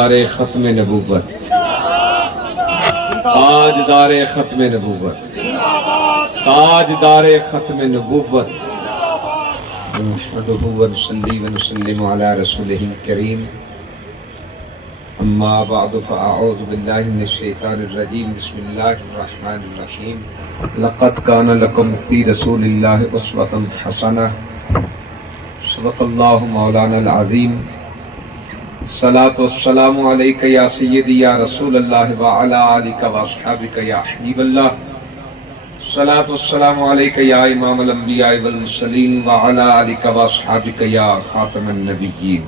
تاجدار ختم نبوت، تاجدار ختم نبوت، تاجدار ختم نبوت، نحمده ونصلي ونسلم على رسوله الكريم. اما بعد فاعوذ بالله من الشيطان الرجيم. بسم الله الرحمن الرحيم. لقد كان لكم في رسول الله اسوة حسنة. صدق الله مولانا العظيم. الصلاة والسلام عليك يا سيدي يا رسول الله وعلى آلك واصحابك يا حبيب الله. الصلاة والسلام عليك يا امام الانبياء والمرسلين وعلى آلك واصحابك يا خاتم النبيين.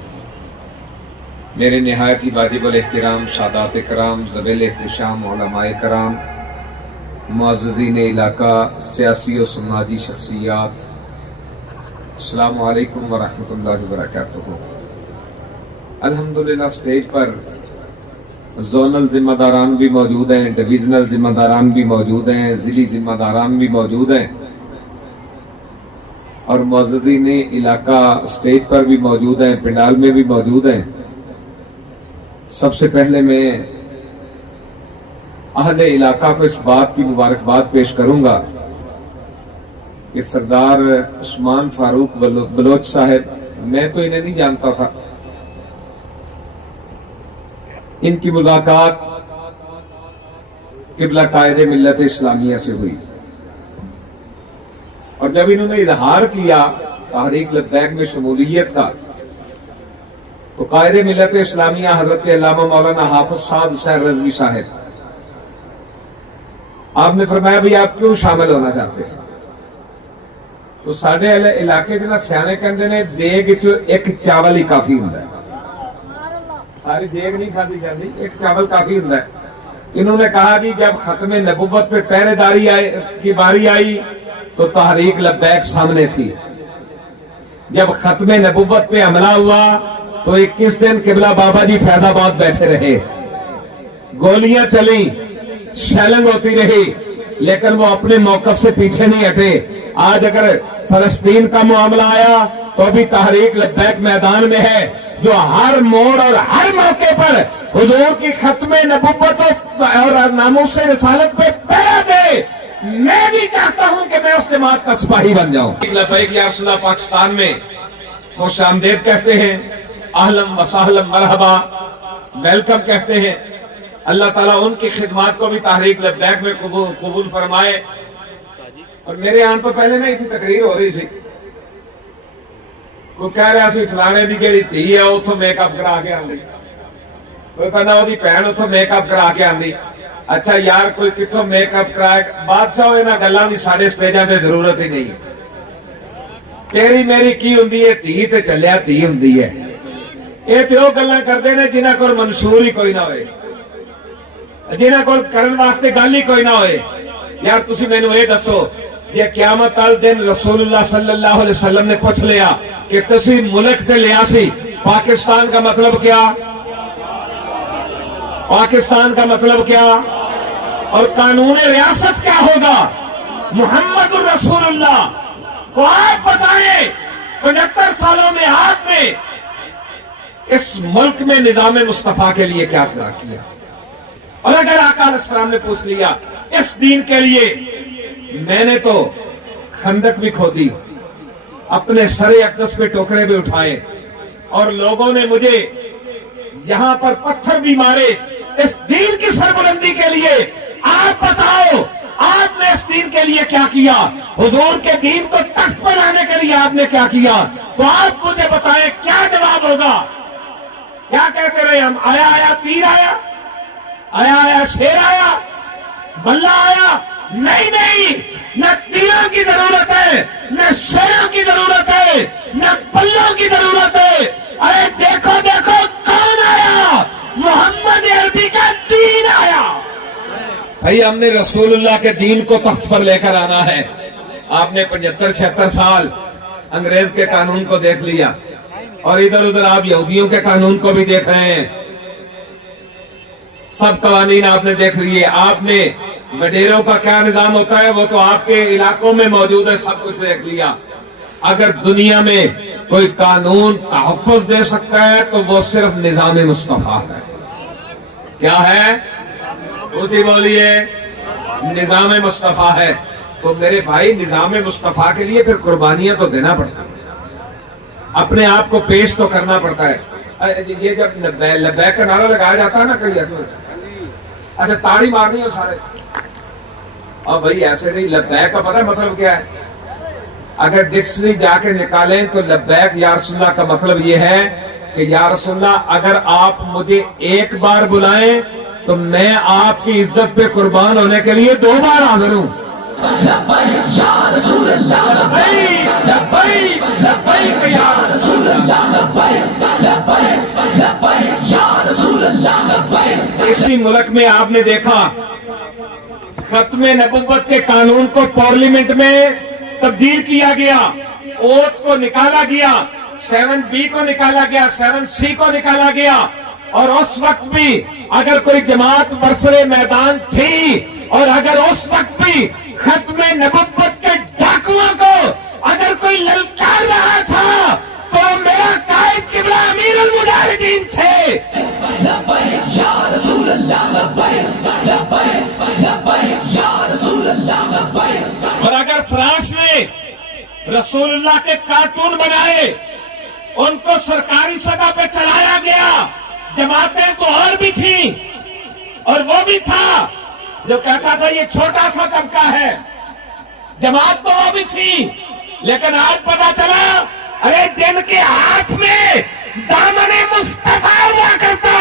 میرے نہایت ہی واجب الاحترام سادات کرام، ذویل احتشام علماء کرام، معززین علاقہ، سیاسی و سماجی شخصیات، السلام علیکم ورحمۃ اللہ وبرکاتہ. الحمدللہ سٹیج پر زونل ذمہ داران بھی موجود ہیں، ڈویژنل ذمہ داران بھی موجود ہیں، ضلعی ذمہ داران بھی موجود ہیں، اور معززین علاقہ سٹیج پر بھی موجود ہیں، پنڈال میں بھی موجود ہیں. سب سے پہلے میں اہل علاقہ کو اس بات کی مبارکباد پیش کروں گا کہ سردار عثمان فاروق بلوچ صاحب، میں تو انہیں نہیں جانتا تھا، ان کی ملاقات قبلہ قائد ملت اسلامیہ سے ہوئی، اور جب انہوں نے اظہار کیا تحریک لبیک میں شمولیت کا، تو قائد ملت اسلامیہ حضرت علامہ مولانا حافظ سعد حسین رضوی صاحب، آپ نے فرمایا بھی آپ کیوں شامل ہونا چاہتے ہیں؟ تو ساڈے علاقے جنا سیانے کہندے نے دیگ چ ایک چاول ہی کافی ہوندا ہے، ساری دیگ نہیں کھادی جاندی، ایک چاول کافی ہوندا ہے. انہوں نے کہا کہ جب ختم نبوت پہ پہرے داری کی باری آئی تو تحریک لبیک سامنے تھی. جب ختم نبوت پہ حملہ ہوا تو 21 دن قبلہ بابا جی فیض آباد بیٹھے رہے، گولیاں چلیں، شیلنگ ہوتی رہی، لیکن وہ اپنے موقف سے پیچھے نہیں ہٹے. آج اگر فلسطین کا معاملہ آیا تو ابھی تحریک لبیک میدان میں ہے، جو ہر موڑ اور ہر موقع پر حضور کی ختم نبوت اور ناموس رسالت پہ پہرا دے. میں بھی چاہتا ہوں کہ میں اس جماعت کا سپاہی بن جاؤں. لبیک یا رسول اللہ پاکستان میں خوش آمدید کہتے ہیں، اہلم و سہلم مرحبا، ویلکم کہتے ہیں. اللہ تعالیٰ ان کی خدمات کو بھی تحریک لبیک میں قبول فرمائے. اور میرے آن تو پہلے نہیں تھی، تقریر ہو رہی تھی، کوئی کہہ رہا سی فلانے دی جڑی تھی ہے اتھوں میک اپ کرا کے آندی، کوئی کہنا وہ دی بہن اتھوں میک اپ کرا کے آندی. اچھا یار کوئی کتھوں میک اپ کرائے، بادشاہ انہاں گلاں دی ساڈے سٹیجاں تے ضرورت ہی نہیں. تیری میری کی ہوندی ہے، تھی تے چلیا تھی ہوندی ہے. یہ تے وہ گلاں کردے نے جنہاں کول منشور ہی کوئی نہ ہوئے، جنہاں کول کرن واسطے گل ہی کوئی نہ ہوئے. یار تسی مینوں یہ دسو، یہ قیامت تل دن رسول اللہ صلی اللہ علیہ وسلم نے پوچھ لیا کہ تسی ملک تے لیا سی، پاکستان کا مطلب کیا؟ پاکستان کا مطلب کیا؟ اور قانون ریاست کیا ہوگا؟ محمد الرسول اللہ کو آپ بتائیں 75 سالوں میں آپ نے اس ملک میں نظام مصطفیٰ کے لیے کیا کیا؟ اور اگر آقا علیہ السلام نے پوچھ لیا اس دین کے لیے، میں نے تو خندق بھی کھودی، اپنے سر اقدس پہ ٹوکرے بھی اٹھائے، اور لوگوں نے مجھے یہاں پر پتھر بھی مارے اس دین کی سربلندی کے لیے. آپ بتاؤ آپ نے اس دین کے لیے کیا کیا؟ حضور کے دین کو تخت پر لانے کے لیے آپ نے کیا کیا؟ تو آپ مجھے بتائیں کیا جواب ہوگا؟ کیا کہتے رہے ہم؟ آیا آیا تیر آیا، آیا آیا شیر آیا، بلہ آیا؟ نہیں نہیں، نہ تیروں کی ضرورت ہے، نہ شیروں کی ضرورت ہے، نہ بلوں کی ضرورت ہے. ارے دیکھو دیکھو کون آیا؟ محمد عربی کا دین آیا. بھائی ہم نے رسول اللہ کے دین کو تخت پر لے کر آنا ہے. آپ نے 75-76 سال انگریز کے قانون کو دیکھ لیا، اور ادھر ادھر آپ یہودیوں کے قانون کو بھی دیکھ رہے ہیں. سب قوانین آپ نے دیکھ لیے. آپ نے وڈیروں کا کیا نظام ہوتا ہے وہ تو آپ کے علاقوں میں موجود ہے، سب کچھ دیکھ لیا. اگر دنیا میں کوئی قانون تحفظ دے سکتا ہے تو وہ صرف نظام مصطفیٰ ہے. کیا ہے؟ اونچی بولیے، نظام مصطفیٰ ہے. تو میرے بھائی نظام مصطفیٰ کے لیے پھر قربانیاں تو دینا پڑتا ہے، اپنے آپ کو پیش تو کرنا پڑتا ہے. یہ جب لبیک کا نعرہ لگایا جاتا ہے نا کہیں ایسے اچھا تاڑی مارنی ہو سارے، اور بھائی ایسے نہیں. لبیک کا پتہ ہے مطلب کیا ہے؟ اگر ڈکشنری جا کے نکالیں تو لبیک یا رسول اللہ کا مطلب یہ ہے کہ یا رسول اللہ اگر آپ مجھے ایک بار بلائیں تو میں آپ کی عزت پہ قربان ہونے کے لیے 2 بار حاضر ہوں. لبیک یا رسول اللہ، لبیک لبیک لبیک یا رسول اللہ، لبیک لبیک لبیک یا رسول اللہ، لبیک. اسی ملک میں آپ نے دیکھا ختم نبوت کے قانون کو پارلیمنٹ میں تبدیل کیا گیا، اوتھ کو نکالا گیا، 7B کو نکالا گیا، 7C کو نکالا گیا. اور اس وقت بھی اگر کوئی جماعت برسر میدان تھی اور اگر اس وقت بھی ختم نبوت کے ڈاکوؤں کو اگر کوئی للکار رہا تھا تو میرا قائد قبلہ امیر المجاہدین تھے. لبیک یا رسول اللہ، لبیک لبیک لبیک یا رسول اللہ، لبیک. اور اگر فرانس نے رسول اللہ کے کارٹون بنائے، ان کو سرکاری سطح پہ چلایا گیا، جماعتیں تو اور بھی تھیں اور وہ بھی تھا جو کہتا تھا یہ چھوٹا سا طبقہ ہے، جماعت تو وہ بھی تھی. لیکن آج پتا چلا ارے جن کے ہاتھ میں دامن مصطفیٰ ہوا کرتا ہے